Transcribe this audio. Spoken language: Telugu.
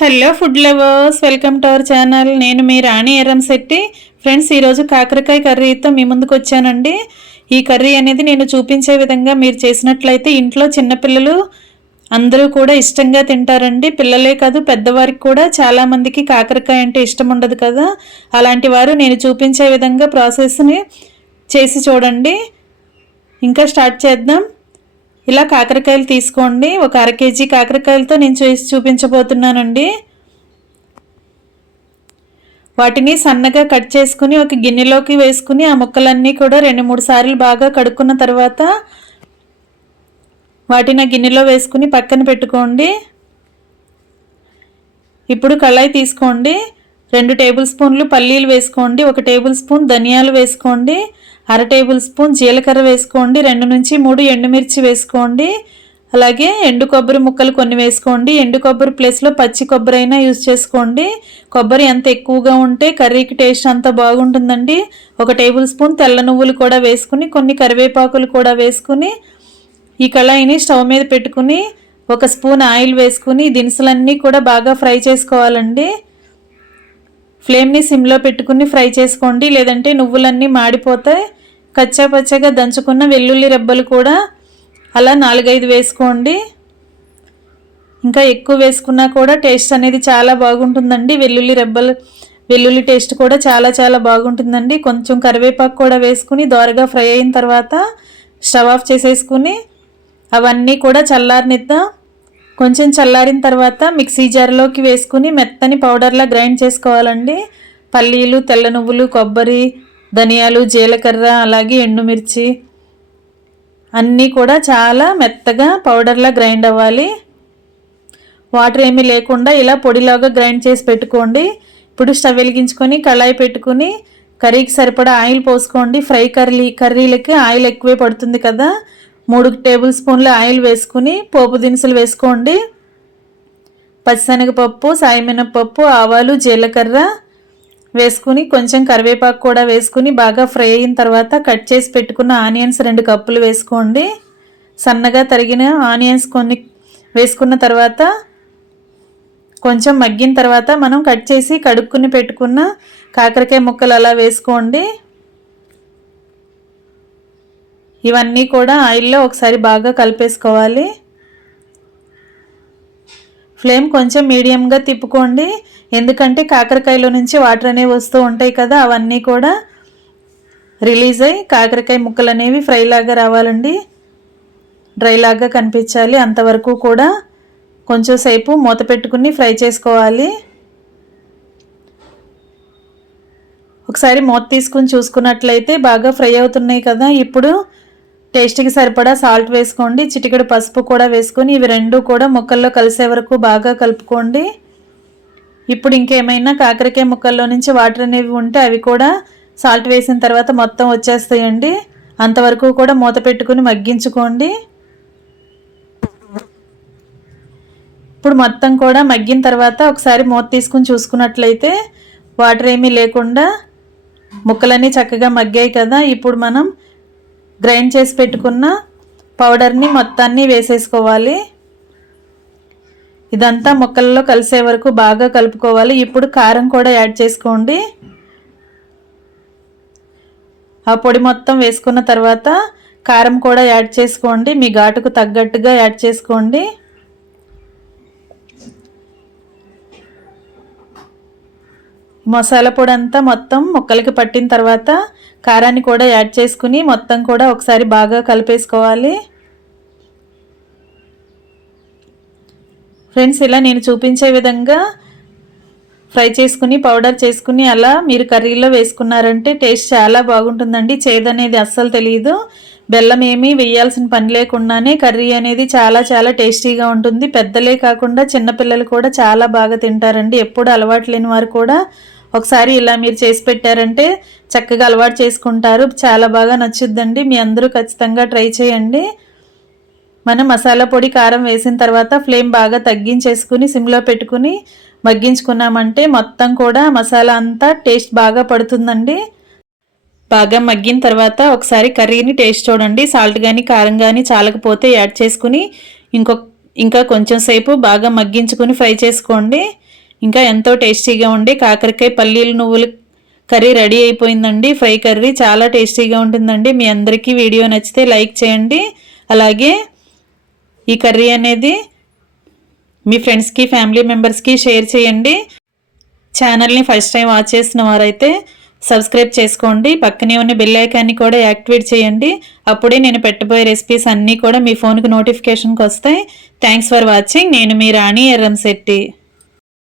Hello food lovers welcome to our channel నేను మీ రాణి ఎర్రం శెట్టి. ఫ్రెండ్స్ ఈరోజు కాకరకాయ కర్రీతో మీ ముందుకు వచ్చానండి. ఈ కర్రీ అనేది నేను చూపించే విధంగా మీరు చేసినట్లయితే ఇంట్లో చిన్నపిల్లలు అందరూ కూడా ఇష్టంగా తింటారండి. పిల్లలే కాదు పెద్దవారికి కూడా చాలామందికి కాకరకాయ అంటే ఇష్టం ఉండదు కదా. అలాంటి వారు నేను చూపించే విధంగా ప్రాసెస్ని చేసి చూడండి. ఇంకా స్టార్ట్ చేద్దాం. ఇలా కాకరకాయలు తీసుకోండి. ఒక అర కేజీ కాకరకాయలతో నేను చేసి చూపించబోతున్నానండి. వాటిని సన్నగా కట్ చేసుకుని ఒక గిన్నెలోకి వేసుకుని ఆ ముక్కలన్నీ కూడా రెండు మూడు సార్లు బాగా కడుక్కున్న తర్వాత వాటిని గిన్నెలో వేసుకుని పక్కన పెట్టుకోండి. ఇప్పుడు కళాయి తీసుకోండి. రెండు టేబుల్ స్పూన్లు పల్లీలు వేసుకోండి. ఒక టేబుల్ స్పూన్ ధనియాలు వేసుకోండి. అర టేబుల్ స్పూన్ జీలకర్ర వేసుకోండి రెండు నుంచి మూడు ఎండుమిర్చి వేసుకోండి. అలాగే ఎండు కొబ్బరి ముక్కలు కొన్ని వేసుకోండి. ఎండు కొబ్బరి ప్లేస్లో పచ్చి కొబ్బరి అయినా యూజ్ చేసుకోండి. కొబ్బరి ఎంత ఎక్కువగా ఉంటే కర్రీకి టేస్ట్ అంత బాగుంటుందండి. ఒక టేబుల్ స్పూన్ తెల్ల నువ్వులు కూడా వేసుకుని కొన్ని కరివేపాకులు కూడా వేసుకుని ఈ కళాయిని స్టవ్ మీద పెట్టుకుని ఒక స్పూన్ ఆయిల్ వేసుకుని దినుసులన్నీ కూడా బాగా ఫ్రై చేసుకోవాలండి. ఫ్లేమ్ని సిమ్లో పెట్టుకుని ఫ్రై చేసుకోండి. లేదంటే నువ్వులన్నీ మాడిపోతాయి. కచ్చా పచ్చగా దంచుకున్న వెల్లుల్లి రెబ్బలు కూడా అలా నాలుగైదు వేసుకోండి. ఇంకా ఎక్కువ వేసుకున్నా కూడా టేస్ట్ అనేది చాలా బాగుంటుందండి. వెల్లుల్లి రెబ్బలు వెల్లుల్లి టేస్ట్ కూడా చాలా చాలా బాగుంటుందండి. కొంచెం కరివేపాకు కూడా వేసుకుని దోరగా ఫ్రై అయిన తర్వాత స్టవ్ ఆఫ్ చేసేసుకుని అవన్నీ కూడా చల్లారనిద్దాం. కొంచెం చల్లారిన తర్వాత మిక్సీ జార్లోకి వేసుకుని మెత్తని పౌడర్లా గ్రైండ్ చేసుకోవాలండి. పల్లీలు తెల్ల నువ్వులు కొబ్బరి ధనియాలు జీలకర్ర అలాగే ఎండుమిర్చి అన్నీ కూడా చాలా మెత్తగా పౌడర్లా గ్రైండ్ అవ్వాలి. వాటర్ ఏమీ లేకుండా ఇలా పొడిలాగా గ్రైండ్ చేసి పెట్టుకోండి. ఇప్పుడు స్టవ్ వెలిగించుకొని కళాయి పెట్టుకుని కర్రీకి సరిపడా ఆయిల్ పోసుకోండి. ఫ్రై కర్రీ కర్రీలకి ఆయిల్ ఎక్కువే పడుతుంది కదా. మూడు టేబుల్ స్పూన్ల ఆయిల్ వేసుకుని పోపు దినుసులు వేసుకోండి. పచ్చిశనగపప్పు సాయమినపప్పు ఆవాలు జీలకర్ర వేసుకుని కొంచెం కరివేపాకు కూడా వేసుకుని బాగా ఫ్రై అయిన తర్వాత కట్ చేసి పెట్టుకున్న ఆనియన్స్ రెండు కప్పులు వేసుకోండి. సన్నగా తరిగిన ఆనియన్స్ కొన్ని వేసుకున్న తర్వాత కొంచెం మగ్గిన తర్వాత మనం కట్ చేసి కడుక్కుని పెట్టుకున్న కాకరకాయ ముక్కలు అలా వేసుకోండి. ఇవన్నీ కూడా ఆయిల్లో ఒకసారి బాగా కలిపేసుకోవాలి. ఫ్లేమ్ కొంచెం మీడియంగా తిప్పుకోండి. ఎందుకంటే కాకరకాయలో నుంచి వాటర్ అనేవి వస్తూ ఉంటాయి కదా అవన్నీ కూడా రిలీజ్ అయ్యి కాకరకాయ ముక్కలు అనేవి ఫ్రై లాగా రావాలండి. డ్రై లాగా కనిపించాలి. అంతవరకు కూడా కొంచెం సేపు మూత పెట్టుకుని ఫ్రై చేసుకోవాలి. ఒకసారి మూత తీసుకుని చూసుకున్నట్లయితే బాగా ఫ్రై అవుతున్నాయి కదా. ఇప్పుడు టేస్ట్కి సరిపడా సాల్ట్ వేసుకోండి చిటికెడు పసుపు కూడా వేసుకొని ఇవి రెండు కూడా ముక్కల్లో కలిసే వరకు బాగా కలుపుకోండి. ఇప్పుడు ఇంకేమైనా కాకరకాయ ముక్కల్లో నుంచి వాటర్ అనేవి ఉంటే అవి కూడా సాల్ట్ వేసిన తర్వాత మొత్తం వచ్చేస్తాయండి. అంతవరకు కూడా మూత పెట్టుకుని మగ్గించుకోండి. ఇప్పుడు మొత్తం కూడా మగ్గిన తర్వాత ఒకసారి మూత తీసుకుని చూసుకున్నట్లయితే వాటర్ ఏమీ లేకుండా ముక్కలన్నీ చక్కగా మగ్గాయి కదా. ఇప్పుడు మనం గ్రైండ్ చేసి పెట్టుకున్న పౌడర్ని మొత్తాన్ని వేసేసుకోవాలి. ఇదంతా ముక్కల్లో కలిసే వరకు బాగా కలుపుకోవాలి. ఇప్పుడు కారం కూడా యాడ్ చేసుకోండి. ఆ పొడి మొత్తం వేసుకున్న తర్వాత కారం కూడా యాడ్ చేసుకోండి. మీ ఘాటుకు తగ్గట్టుగా యాడ్ చేసుకోండి. మసాలా పొడి అంతా మొత్తం ముక్కలకి పట్టిన తర్వాత కారాన్ని కూడా యాడ్ చేసుకుని మొత్తం కూడా ఒకసారి బాగా కలిపేసుకోవాలి. ఫ్రెండ్స్ ఇలా నేను చూపించే విధంగా ఫ్రై చేసుకుని పౌడర్ చేసుకుని అలా మీరు కర్రీలో వేసుకున్నారంటే టేస్ట్ చాలా బాగుంటుందండి. చేదనేది అస్సలు తెలియదు బెల్లం ఏమీ వేయాల్సిన పని లేకుండానే కర్రీ అనేది చాలా చాలా టేస్టీగా ఉంటుంది. పెద్దలే కాకుండా చిన్నపిల్లలు కూడా చాలా బాగా తింటారండి. ఎప్పుడు అలవాటు లేని వారు కూడా ఒకసారి ఇలా మీరు చేసి పెట్టారంటే చక్కగా అలవాటు చేసుకుంటారు. చాలా బాగా నచ్చుద్దండి. మీ అందరూ ఖచ్చితంగా ట్రై చేయండి. మనం మసాలా పొడి కారం వేసిన తర్వాత ఫ్లేమ్ బాగా తగ్గించేసుకుని సిమ్లో పెట్టుకుని మగ్గించుకున్నామంటే మొత్తం కూడా మసాలా అంతా టేస్ట్ బాగా పడుతుందండి. బాగా మగ్గిన తర్వాత ఒకసారి కర్రీని టేస్ట్ చూడండి. సాల్ట్ కానీ కారం కానీ చాలకపోతే యాడ్ చేసుకుని ఇంకొక ఇంకా కొంచెం సేపు బాగా మగ్గించుకొని ఫ్రై చేసుకోండి. ఇంకా ఎంతో టేస్టీగా ఉండే కాకరకాయ పల్లీలు నువ్వులు కర్రీ రెడీ అయిపోయిందండి. ఫ్రై కర్రీ చాలా టేస్టీగా ఉంటుందండి. మీ అందరికీ వీడియో నచ్చితే లైక్ చేయండి. అలాగే ఈ కర్రీ అనేది మీ ఫ్రెండ్స్కి ఫ్యామిలీ మెంబర్స్కి షేర్ చేయండి. ఛానల్ని ఫస్ట్ టైం వాచ్ చేసిన వారైతే సబ్స్క్రైబ్ చేసుకోండి. పక్కనే ఉన్న బెల్ ఐకాన్ని కూడా యాక్టివేట్ చేయండి. అప్పుడే నేను పెట్టబోయే రెసిపీస్ అన్నీ కూడా మీ ఫోన్కి నోటిఫికేషన్కి వస్తాయి. Thanks for watching. నేను మీ రాణి ఎర్రంశెట్టి